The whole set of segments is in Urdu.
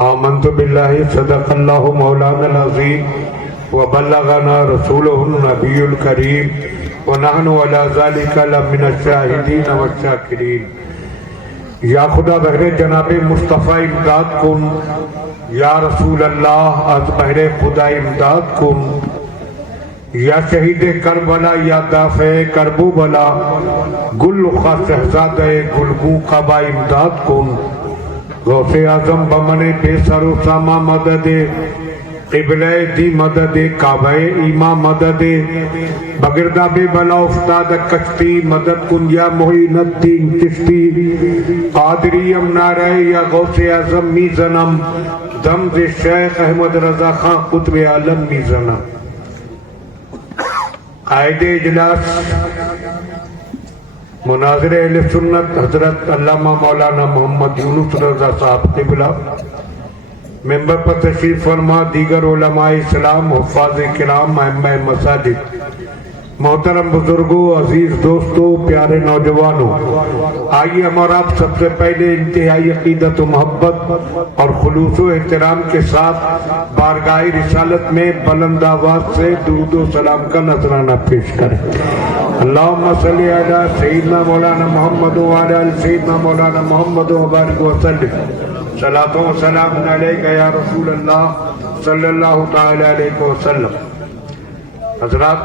آمنت باللہ صدق اللہ مولانا العظیم وبلغنا رسولہ النبی الکریم ونحن علی ذلک لمن الشاہدین والشاکرین۔ یا خدا بہر جناب مصطفیٰ امداد کن، یا رسول اللہ از بہر خدا امداد کن، یا شہید کربلا یا دافع کربو بلا، گل خا شہزادہ گلگوں قبا امداد کن۔ غوث اعظم بمن بے سر و ساما مدد، قبلہ دی مدد، کعبہ ایما مدد، بگردہ بے بلا افتاد کشتی مدد کن یا معین الدین چشتی۔ قادری امنارے یا غوث اعظم میزنم، دم دے شیخ احمد رضا خان قطب عالم میزنم۔ قائد اجلاس مناظر اہل سنت حضرت علامہ مولانا محمد یونس رضا صاحب قبلہ، ممبر پر تشریف فرما دیگر علماء اسلام، حفاظ کرام، ائمہ مساجد، محترم بزرگوں، عزیز دوستوں، پیارے نوجوانوں، آئیے ہمارا آپ سب سے پہلے انتہائی عقیدت و محبت اور خلوص و احترام کے ساتھ بارگاہ رسالت میں بلند آواز سے درود و سلام کا نذرانہ پیش کریں۔ اللہم صلی علی سیدنا مولانا محمد وعلی آل سیدنا مولانا محمد وبارک وسلم۔ صلاۃ و سلام علیک یا رسول اللہ صلی اللہ تعالی علیہ وسلم۔ حضرات،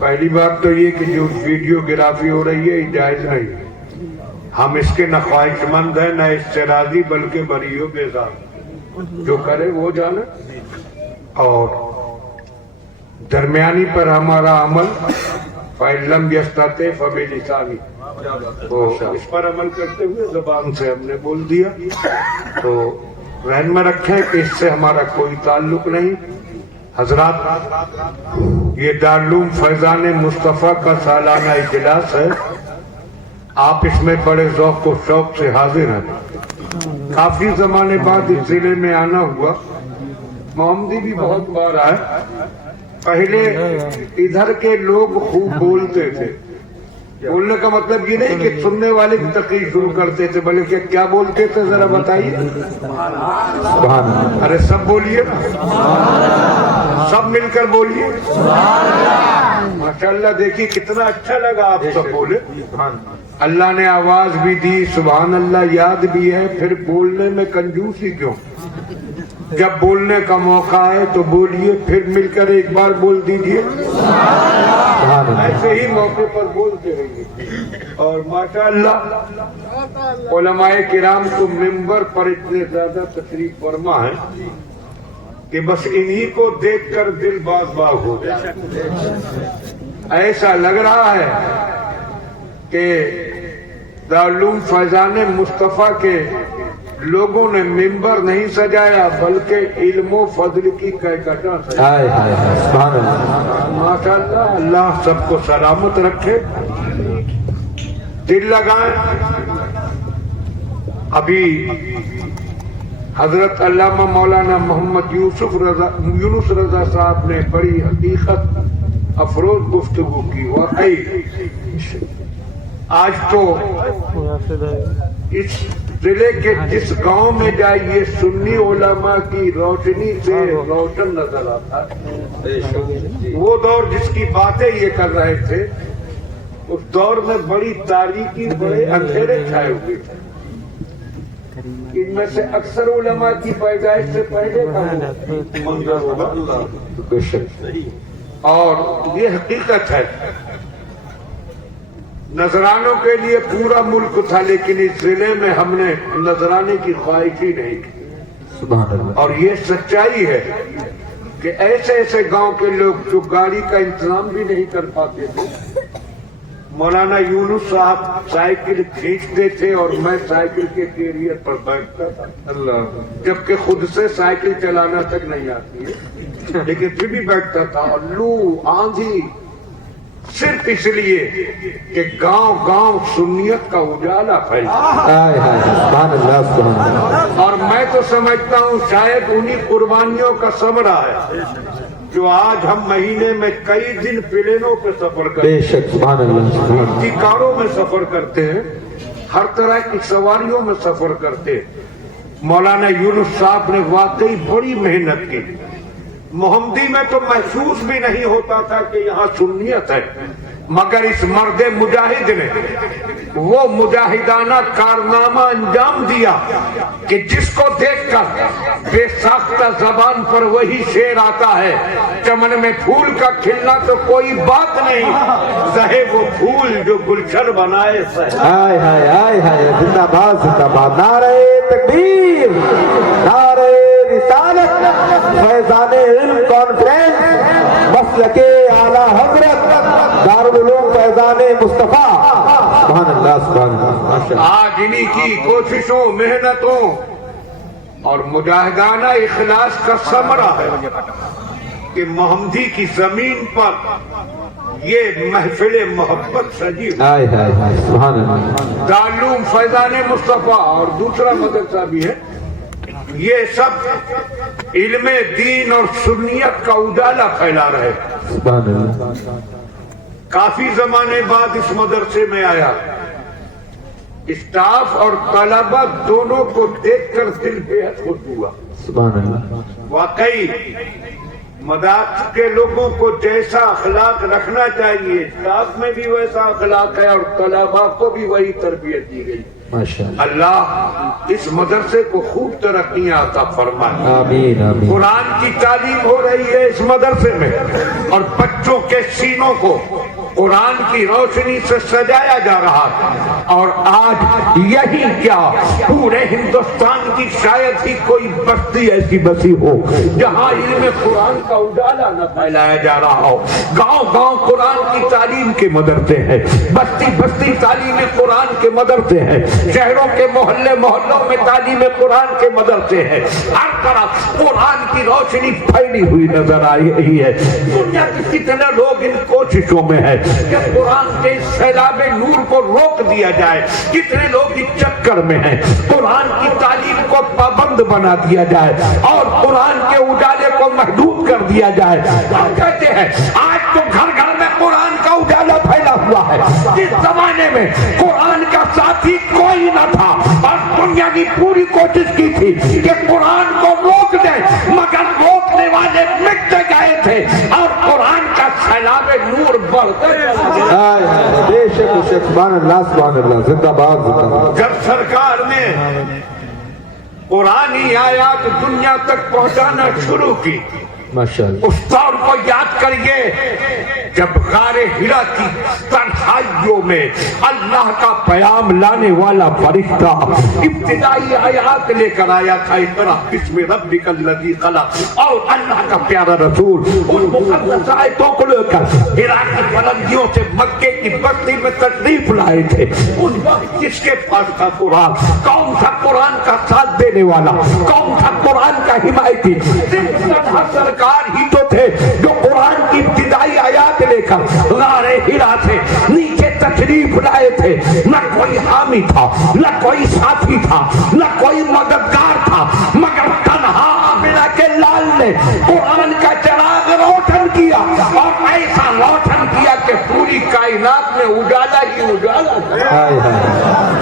پہلی بات تو یہ کہ جو ویڈیو گرافی ہو رہی ہے یہ جائز نہیں، ہم اس کے نہ خواہش مند ہیں نہ اس سے راضی، بلکہ بری و بیزار، جو کرے وہ جانے۔ اور درمیانی پر ہمارا عمل فَإِن لَمْ يَسْتَطِعْ فَبِلِسَانِهِ، تو اس پر عمل کرتے ہوئے زبان سے ہم نے بول دیا، تو ذہن میں رکھیں کہ اس سے ہمارا کوئی تعلق نہیں۔ حضرات، یہ دارالعلوم فیضان مصطفیٰ کا سالانہ اجلاس ہے، آپ اس میں بڑے ذوق و شوق سے حاضر ہیں۔ کافی زمانے بعد اس ضلع میں آنا ہوا، محمدی بھی بہت بار آئے۔ پہلے ادھر کے لوگ خوب بولتے تھے، بولنے کا مطلب یہ نہیں کہ سننے والے کی تقریر شروع کرتے تھے، بلکہ کیا بولتے تھے ذرا بتائیے؟ سبحان اللہ۔ ارے سب بولیے، سب مل کر بولیے ماشاءاللہ۔ دیکھیے کتنا اچھا لگا، آپ سب بولے۔ اللہ نے آواز بھی دی، سبحان اللہ، یاد بھی ہے، پھر بولنے میں کنجوسی کیوں؟ جب بولنے کا موقع ہے تو بولیے، پھر مل کر ایک بار بول دیجئے، ایسے ہی موقع پر بولتے رہیے۔ اور ماشاءاللہ علماء کرام تو ممبر پر اتنے زیادہ تشریف فرما ہیں کہ بس انہی کو دیکھ کر دل باغ باغ ہو جائے۔ ایسا لگ رہا ہے کہ دارالعلوم فیضان مصطفیٰ کے لوگوں نے ممبر نہیں سجایا، بلکہ علم و فضل کی کہکشاں سجائی۔ ماشاءاللہ، اللہ سب کو سلامت رکھے، دل لگائیں۔ ابھی حضرت علامہ مولانا محمد یونس رضا صاحب نے بڑی حقیقت افروز گفتگو کی۔ واقعی آج تو اس ضلع کے جس گاؤں میں جائیے سنی علماء کی روشنی سے روشن نظر آتا ہے۔ وہ دور جس کی باتیں یہ کر رہے تھے، اس دور میں بڑی تاریکی، بڑے اندھیرے چھائے ہوئے تھے۔ ان میں سے اکثر علماء کی پیدائش سے پہلے کا منظر ہوگا، اور یہ حقیقت ہے۔ نذرانوں کے لیے پورا ملک تھا، لیکن اس ضلع میں ہم نے نذرانے کی خواہش ہی نہیں کی۔ اور یہ سچائی ہے کہ ایسے ایسے گاؤں کے لوگ جو گاڑی کا انتظام بھی نہیں کر پاتے تھے، مولانا یونس صاحب سائیکل کھینچتے تھے اور میں سائیکل کے کیریئر پر بیٹھتا تھا، جبکہ خود سے سائیکل چلانا تک نہیں آتی ہے، لیکن پھر بھی بیٹھتا تھا۔ اور لو، آندھی، صرف اس لیے کہ گاؤں گاؤں سنیت کا اجالا پھیلا۔ اور میں تو سمجھتا ہوں شاید انہی قربانیوں کا ثمرہ ہے جو آج ہم مہینے میں کئی دن پلینوں پہ سفر کرتے ہیں، کاروں میں سفر کرتے ہیں، ہر طرح کی سواریوں میں سفر کرتے. مولانا یونس صاحب نے واقعی بڑی محنت کی. محمدی میں تو محسوس بھی نہیں ہوتا تھا کہ یہاں سنیت ہے، مگر اس مرد مجاہد نے وہ مجاہدانہ کارنامہ انجام دیا کہ جس کو دیکھ کر بے ساختہ زبان پر وہی شعر آتا ہے، چمن میں پھول کا کھلنا تو کوئی بات نہیں، رہے وہ پھول جو گلشن بنائے. ہائے ہائے ہائے ہائے، زندہ باد زندہ باد، نعرہ تکبیر، نعرہ رسالت، فیضان علم کانفرنس، مسلک اعلیٰ حضرت دارالعلوم فیضان مصطفیٰ. سبحان اللہ سبحان اللہ. آج انہی کی کوششوں، محنتوں اور مجاہدانہ اخلاص کا ثمرہ ہے کہ محمدی کی زمین پر یہ محفل محبت سجی. ہائے ہائے ہائے، سبحان اللہ. دارالعلوم فیضان مصطفیٰ اور دوسرا مدرسہ بھی ہے، یہ سب علم دین اور سنیت کا اجالا پھیلا رہے. سبحان اللہ. کافی زمانے بعد اس مدرسے میں آیا، اسٹاف اور طلبہ دونوں کو دیکھ کر دل بے حد خوش ہوا. سبحان اللہ. واقعی مدارس کے لوگوں کو جیسا اخلاق رکھنا چاہیے، اسٹاف میں بھی ویسا اخلاق ہے اور طلبہ کو بھی وہی تربیت دی گئی. ماشاءاللہ. اللہ اس مدرسے کو خوب ترقیاں عطا فرمائے. آمین آمین. قرآن کی تعلیم ہو رہی ہے اس مدرسے میں اور بچوں کے سینوں کو قرآن کی روشنی سے سجایا جا رہا ہے. اور آج یہی کیا پورے ہندوستان کی شاید ہی کوئی بستی ایسی بسی ہو جہاں علم قرآن کا اجالا نہ پھیلایا جا رہا ہو. گاؤں گاؤں قرآن کی تعلیم کے مدرسے ہیں، بستی بستی تعلیم قرآن کے مدرسے ہیں، شہروں کے محلے محلوں میں تعلیم قرآن کے مدرسے ہیں. ہر طرف قرآن کی روشنی پھیلی ہوئی نظر آ رہی ہے. دنیا کے کتنے لوگ ان کوششوں میں ہیں کہ قرآن کے سیلاب نور کو روک دیا جائے، کتنے لوگ اس چکر میں ہیں قرآن کی تعلیم کو پابند بنا دیا جائے اور قرآن کے اجالے کو محدود کر دیا جائے. ہم کہتے ہیں آج تو گھر گھر میں قرآن کا اجالا پھیلا ہوا ہے. اس زمانے میں قرآن کا ساتھی کوئی نہ تھا اور دنیا کی پوری کوشش کی تھی کہ قرآن کو روک دیں، مگر روکنے والے مٹتے گئے تھے اور قرآن کا سیلاب نور بڑھتے گیا. بے شک سبحان اللہ سبحان اللہ. زندہ باد زندہ باد. جب سرکار نے قرآنی آیات دنیا تک پہنچانا شروع کی، ماشاءاللہ. اس دور کو یاد کریے جب غار ہرا کی تنہائیوں میں اللہ کا پیام لانے والا فرشتہ ابتدائی آیات لے کر آیا تھا، اقرأ بسم ربک الذی خلق، اور اللہ کا پیارا رسول ان مقدس آیتوں کو لے کر ہرا کی بلندیوں سے مکے کی بستی میں تشریف لائے تھے. اس وقت کس کے پاس تھا قرآن؟ کون سا قرآن کا ساتھ دینے والا؟ کون سا قرآن کا حمایتی؟ صرف سرکار ہی تو تھے جو قرآن کی ابتدائی آیات لے کر غار ہرا سے نیچے تشریف لائے تھے. نہ کوئی حامی تھا، نہ کوئی ساتھی تھا، نہ کوئی مددگار تھا، مگر تنہا آمنہ کے لال نے قرآن کا چراغ روشن کیا اور ایسا روشن کیا کہ پوری کائنات میں اجالا ہی اجالا.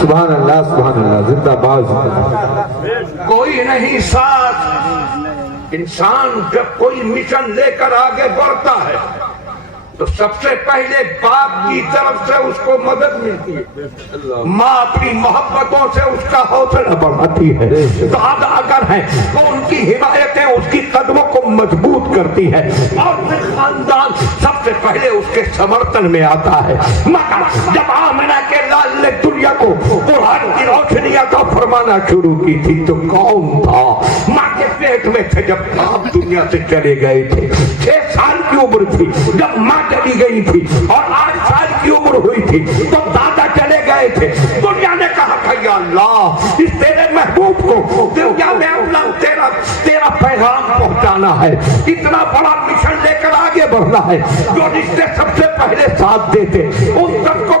سبحان اللہ سبحان اللہ. زندہ باد زندہ باد. کوئی نہیں ساتھ. انسان جب کوئی مشن لے کر آگے بڑھتا ہے تو سب سے پہلے باپ کی طرف سے اس کو مدد ملتی ہے. ماں اپنی محبتوں سے اس کا حوصلہ بڑھاتی ہے. دادا اگر ہے تو ان کی حمایتیں اس کی قدموں کو مضبوط کرتی ہے اور پھر خاندان سب سے پہلے اس کے سمرتن میں آتا ہے. مگر جب آمنہ کے لال نے دنیا کو قرآن کی روشنی عطا فرمانا شروع کی تھی تو کون تھا؟ ماں کے پیٹ میں تھے جب آپ دنیا سے چلے گئے تھے. 6 سال کی عمر تھی جب ماں چلی گئی تھی اور 8 سال کی عمر ہوئی تھی تو دادا چلے گئے تھے. دنیا نے کہا کہ یا اللہ اس تیرے محبوب کو دنیا میں اپنا تیرا پیغام پہنچانا ہے. اتنا بڑا مشن لے کر آگے بڑھنا ہے. جو رشتے سب سے پہلے ساتھ دیتے ان سب کو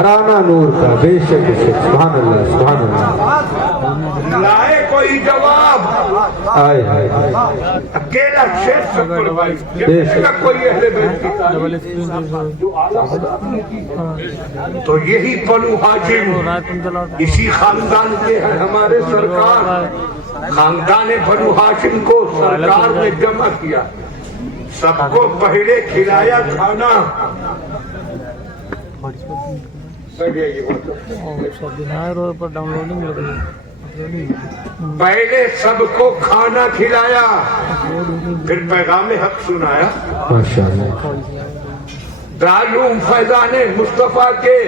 گھرانہ نور کا بے شک سبحان اللہ سبحان اللہ لائے کوئی جواب آئے آئے اکیلا شیخ شکر بھائی بے شک کوئی اہل بیت کی تعریف جو اعلیٰ تو یہی بنو ہاشم اسی خاندان کے ہیں ہمارے سرکار خاندان بنو ہاشم کو سرکار نے جمع کیا سب کو پہلے کھلایا کھانا پہلے سب کو کھانا کھلایا پھر پیغام حق سنایا ماشاءاللہ دارالعلوم فیضان مصطفیٰ کے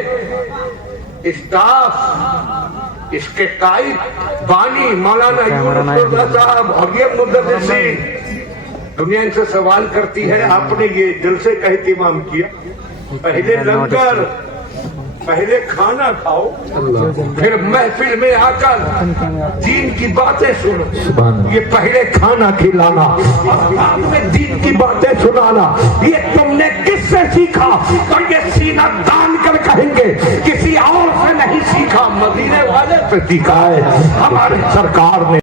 اسٹاف اس کے قائد بانی مولانا یونس رضا صاحب اور یہ مدرسین دنیا ان سے سوال کرتی ہے آپ نے یہ جلسے کا اہتمام کیا پہلے لنگر پہلے کھانا کھاؤ پھر محفل میں آ کر دین کی باتیں سنو یہ پہلے کھانا کھلانا بعد میں دین کی باتیں سنانا یہ تم نے کس سے سیکھا اور یہ سینہ تان کر کہیں گے کسی اور سے نہیں سیکھا مدینے والے سے سیکھا ہے ہمارے سرکار نے